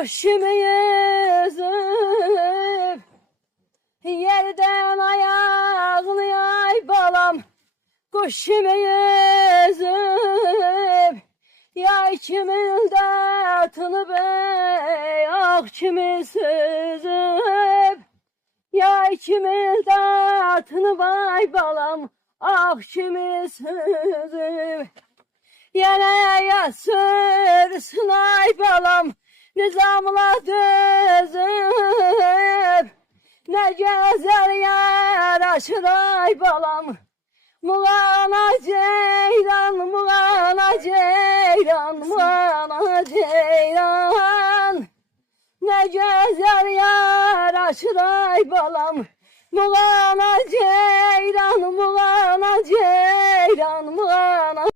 Kuşumu yüzüp yerden ayağlıyor balam. Kuşumu yüzüp yay kimin dağıtını bey ah kimin sözüp yay kimin dağıtını bay balam ah kimin sözüp yine yasırsın ay balam nizamla düzüp ne güzel yaraşır ay balam. Muğana ceylan, muğana ceylan, muğana ceylan. Ne güzel yaraşır ay balam. Muğana ceylan, muğana ceylan, muğana